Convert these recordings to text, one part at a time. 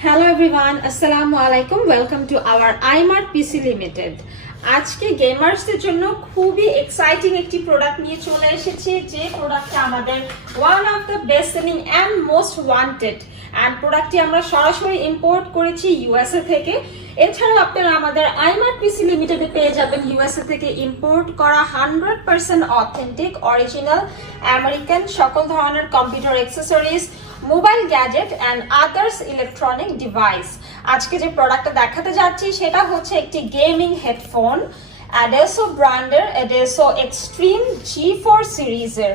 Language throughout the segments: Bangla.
Hello everyone, Assalamu alaikum. Welcome to our iMart PC Limited. আজকে গেমার্সদের জন্য খুবই এক্সাইটিং একটি প্রোডাক্ট নিয়ে চলে এসেছি, যে প্রোডাক্টটা আমাদের one of the best selling and most wanted, and প্রোডাক্টটি আমরা সরাসরি ইম্পোর্ট করেছি ইউএসএ থেকে। এছাড়াও আপনারা আমাদের iMart PC লিমিটেডে পেয়ে যাবেন ইউএসএ থেকে ইম্পোর্ট করা 100% অথেন্টিক অরিজিনাল আমেরিকান সকল ধরনের computer accessories, mobile gadget and others electronic device. আজকে যে প্রোডাক্টটা দেখাতে যাচ্ছি সেটা হচ্ছে একটি গেমিং হেডফোন, Adesso ব্র্যান্ডের Adesso Xtream G4 সিরিজের,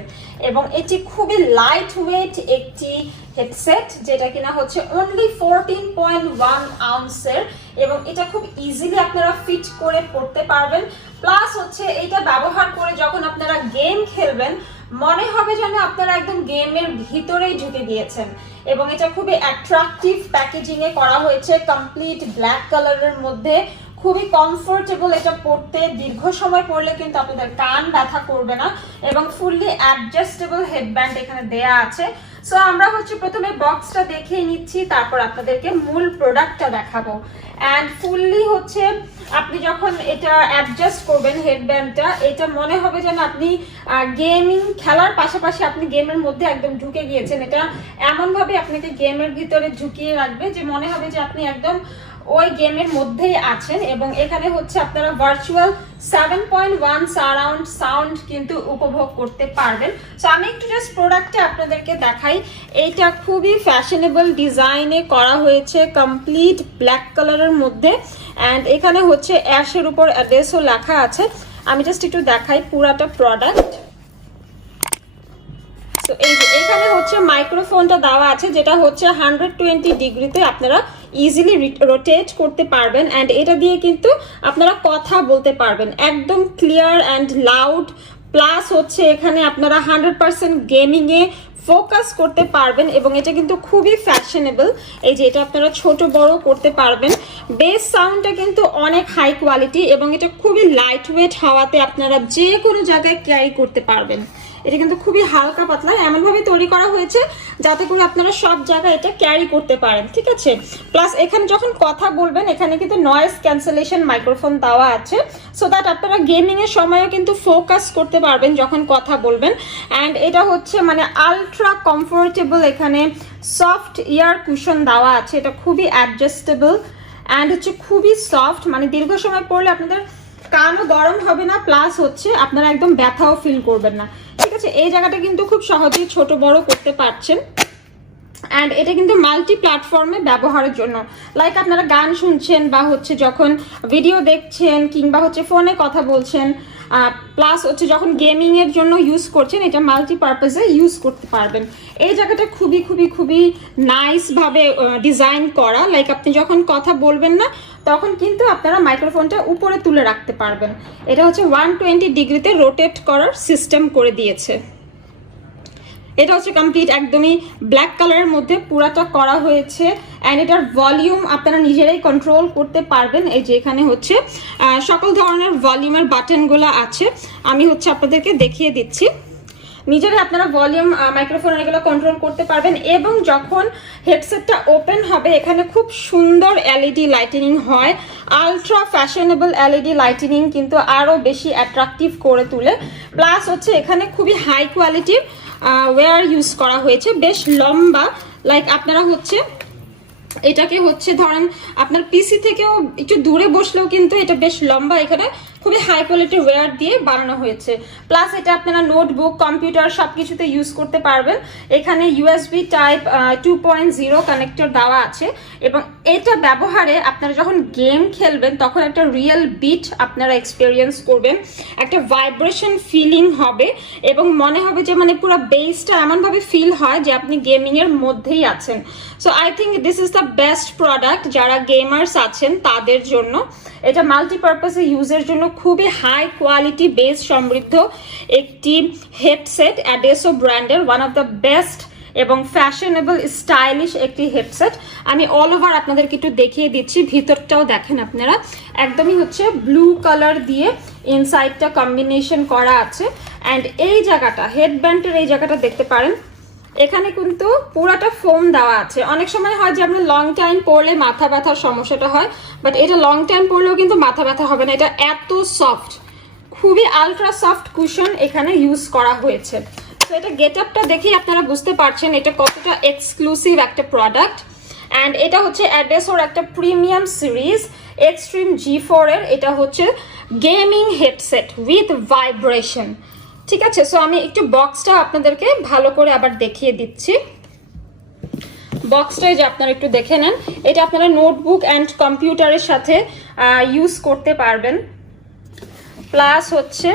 এবং এটি খুবই লাইট ওয়েট একটি হেডসেট, যেটা কিনা হচ্ছে অনলি 14.1 আউন্সের, এবং এটা খুব ইজিলি আপনারা ফিট করে পড়তে পারবেন। প্লাস হচ্ছে এটা ব্যবহার করে যখন আপনারা গেম খেলবেন মনে হবে যেন আপনারা একদম গেমের ভিতরেই ঢুকে গিয়েছেন। এবং এটা খুবই অ্যাট্রাকটিভ প্যাকেজিং এ করা হয়েছে, কমপ্লিট ব্ল্যাক কালারের মধ্যে, খুবই কমফোর্টেবল এটা পড়তে, দীর্ঘ সময় পড়লে কিন্তু আপনাদের কান ব্যথা করবে না, এবং ফুললি অ্যাডজাস্টেবল হেডব্যান্ড এখানে দেয়া আছে। সো আমরা হচ্ছে প্রথমে বক্সটা দেখিয়ে নিচ্ছি, তারপর আপনাদেরকে মূল প্রোডাক্টটা দেখাবো। অ্যান্ড ফুললি হচ্ছে আপনি যখন এটা অ্যাডজাস্ট করবেন হেডব্যান্ডটা, এটা মনে হবে যেন আপনি গেমিং খেলার পাশাপাশি আপনি গেমের মধ্যে একদম ঢুকে গিয়েছেন। এটা এমনভাবে আপনাকে গেমের ভিতরে ঢুকিয়ে রাখবে যে মনে হবে যে আপনি একদম ওই গেমের মধ্যেই আছেন। এবং এখানে হচ্ছে আপনারা ভার্চুয়াল 7.1 সারাউন্ড সাউন্ড কিন্তু উপভোগ করতে পারবেন। সো আমি একটু জাস্ট প্রোডাক্টে আপনাদেরকে দেখাই। এইটা খুবই ফ্যাশনেবল ডিজাইনে করা হয়েছে, কমপ্লিট ব্ল্যাক কালারের মধ্যে, অ্যান্ড এখানে হচ্ছে অ্যাশের উপর Adesso লেখা আছে। আমি জাস্ট একটু দেখাই পুরাটা প্রোডাক্ট। তো এখানে হচ্ছে মাইক্রোফোনটা দেওয়া আছে, যেটা হচ্ছে 120 ডিগ্রিতে আপনারা ইজিলি রোটেট করতে পারবেন, অ্যান্ড এটা দিয়ে কিন্তু আপনারা কথা বলতে পারবেন একদম ক্লিয়ার অ্যান্ড লাউড। প্লাস হচ্ছে এখানে আপনারা 100% গেমিংয়ে ফোকাস করতে পারবেন, এবং এটা কিন্তু খুবই ফ্যাশনেবল। এই যে এটা আপনারা ছোট বড় করতে পারবেন। বেস সাউন্ডটা কিন্তু অনেক হাই কোয়ালিটি, এবং এটা খুবই লাইট ওয়েট হওয়াতে আপনারা যে কোনো জায়গায় ক্যারি করতে পারবেন। এটা কিন্তু খুবই হালকা পাতলা, এমনভাবে তৈরি করা হয়েছে যাতে করে আপনারা সব জায়গায় এটা ক্যারি করতে পারেন, ঠিক আছে। প্লাস এখানে যখন কথা বলবেন এখানে কিন্তু নয়েজ ক্যান্সেলেশন মাইক্রোফোন দেওয়া আছে, সো দ্যাট আপনারা গেমিংয়ের সময়ও কিন্তু ফোকাস করতে পারবেন যখন কথা বলবেন। অ্যান্ড এটা হচ্ছে মানে আলট্রা কমফোর্টেবল, এখানে সফট ইয়ার কুশন দেওয়া আছে, এটা খুবই অ্যাডজাস্টেবল অ্যান্ড হচ্ছে খুবই সফট, মানে দীর্ঘ সময় পড়লে আপনাদের কানও গরম হবে না, প্লাস হচ্ছে আপনারা একদম ব্যথাও ফিল করবেন না, ঠিক আছে। এই জায়গাটা কিন্তু খুব সহজেই ছোট বড় করতে পারছেন। অ্যান্ড এটা কিন্তু মাল্টি প্ল্যাটফর্মে ব্যবহারের জন্য, লাইক আপনারা গান শুনছেন বা হচ্ছে যখন ভিডিও দেখছেন কিংবা হচ্ছে ফোনে কথা বলছেন, প্লাস হচ্ছে যখন গেমিংয়ের জন্য ইউজ করছেন, এটা মাল্টি পারপাসে ইউজ করতে পারবেন। এই জায়গাটা খুবই খুবই খুবই নাইসভাবে ডিজাইন করা, লাইক আপনি যখন কথা বলবেন না তখন কিন্তু আপনারা মাইক্রোফোনটা উপরে তুলে রাখতে পারবেন। এটা হচ্ছে 120 ডিগ্রিতে রোটেট করার সিস্টেম করে দিয়েছে। এটা হচ্ছে কমপ্লিট একদমই ব্ল্যাক কালারের মধ্যে পুরাটা করা হয়েছে, অ্যান্ড এটার ভলিউম আপনারা নিজেরাই কন্ট্রোল করতে পারবেন। এই যে এখানে হচ্ছে সকল ধরনের ভলিউমের বাটনগুলো আছে, আমি হচ্ছে আপনাদেরকে দেখিয়ে দিচ্ছি। নিজেরাই আপনারা ভলিউম মাইক্রোফোন এগুলো কন্ট্রোল করতে পারবেন। এবং যখন হেডসেটটা ওপেন হবে এখানে খুব সুন্দর এলইডি লাইটিনিং হয়, আলট্রা ফ্যাশনেবল এলইডি লাইটিনিং কিন্তু আরও বেশি অ্যাট্রাকটিভ করে তোলে। প্লাস হচ্ছে এখানে খুবই হাই কোয়ালিটির ওয়্যার ইউজ করা হয়েছে, বেশ লম্বা, লাইক আপনারা হচ্ছে এটাকে হচ্ছে ধরেন আপনার পিসি থেকেও একটু দূরে বসলেও কিন্তু এটা বেশ লম্বা, এখানে খুবই হাই কোয়ালিটির ওয়্যার দিয়ে বানানো হয়েছে। প্লাস এটা আপনারা নোটবুক কম্পিউটার সব কিছুতে ইউজ করতে পারবেন। এখানে USB টাইপ 2.0 কানেক্টর দেওয়া আছে, এবং এটা ব্যবহারে আপনারা যখন গেম খেলবেন তখন একটা রিয়েল বিট আপনারা এক্সপিরিয়েন্স করবেন, একটা ভাইব্রেশন ফিলিং হবে, এবং মনে হবে যে মানে পুরো বেসটা এমনভাবে ফিল হয় যে আপনি গেমিংয়ের মধ্যেই আছেন। So I think this is the best product যারা গেমার্স আছেন তাদের জন্য। এটা মাল্টিপারপাসে ইউজের জন্য খুবই হাই কোয়ালিটি বেস সমৃদ্ধ একটি হেডসেট, Adesso ব্র্যান্ডের ওয়ান অফ দ্য বেস্ট এবং ফ্যাশনেবল স্টাইলিশ একটি হেডসেট। আমি অল ওভার আপনাদেরকে একটু দেখিয়ে দিচ্ছি, ভিতরটাও দেখেন আপনারা, একদমই হচ্ছে ব্লু কালার দিয়ে ইনসাইডটা কম্বিনেশন করা আছে। অ্যান্ড এই জায়গাটা হেডব্যান্ডের এই জায়গাটা দেখতে পারেন এখানে কিন্তু পুরাটা ফোম দেওয়া আছে। অনেক সময় হয় যে আমরা লং টাইম পরলে মাথা ব্যথার সমস্যাটা হয়, বাট এটা লং টাইম পরলেও কিন্তু মাথা ব্যথা হবে না। এটা এত সফট, খুবই আলট্রা সফট কুশন এখানে ইউজ করা হয়েছে। তো এটা গেট আপটা দেখেই আপনারা বুঝতে পারছেন এটা কতটা এক্সক্লুসিভ একটা প্রোডাক্ট। অ্যান্ড এটা হচ্ছে অ্যাডেসোর একটা প্রিমিয়াম সিরিজ Xtream G4 এর। এটা হচ্ছে গেমিং হেডসেট উইথ ভাইব্রেশন, ঠিক আছে। সো আমি একটু বক্সটা আপনাদেরকে ভালো করে আবার দেখিয়ে দিচ্ছি। বক্সটাই যে আপনারা একটু দেখে নেন, এটা আপনারা নোটবুক অ্যান্ড কম্পিউটারের সাথে ইউজ করতে পারবেন। প্লাস হচ্ছে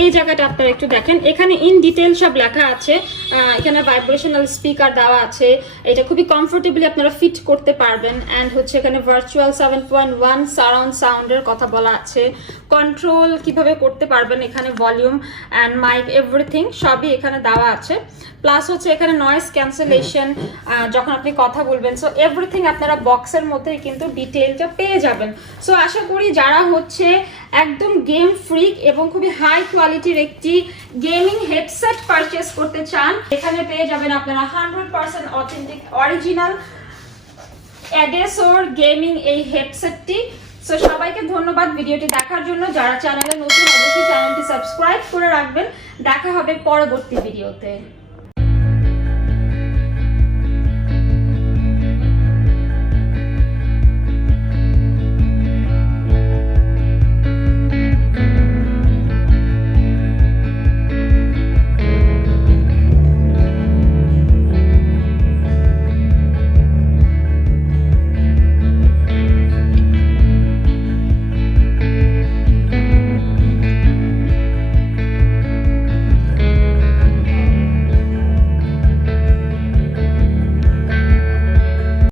এই জায়গাটা আপনারা একটু দেখেন, এখানে ইন ডিটেল সব লেখা আছে। এখানে ভাইব্রেশনাল স্পিকার দেওয়া আছে, এটা খুবই কমফোর্টেবলি আপনারা ফিট করতে পারবেন। অ্যান্ড হচ্ছে এখানে ভার্চুয়াল 7.1 সারাউন্ড সাউন্ডের কথা বলা আছে, কন্ট্রোল কিভাবে করতে পারবেন, এখানে ভলিউম অ্যান্ড মাইক এভরিথিং সবই এখানে দেওয়া আছে। প্লাস হচ্ছে এখানে নয়েজ ক্যান্সেলেশন যখন আপনি কথা বলবেন, সো এভরিথিং আপনারা বক্সের মধ্যেই কিন্তু ডিটেলটা পেয়ে যাবেন। সো আশা করি যারা হচ্ছে একদম গেম ফ্রিক এবং খুবই হাই কোয়ালিটির একটি গেমিং হেডসেট পারচেস করতে চান, এখানে পেয়ে যাবেন আপনারা 100% অথেন্টিক অরিজিনাল অ্যাডেসোর গেমিং এই হেডসেটটি। সো সবাইকে ধন্যবাদ ভিডিওটি দেখার জন্য। যারা চ্যানেলে নতুন অবশ্যই চ্যানেলটি সাবস্ক্রাইব করে রাখবেন। দেখা হবে পরবর্তী ভিডিওতে।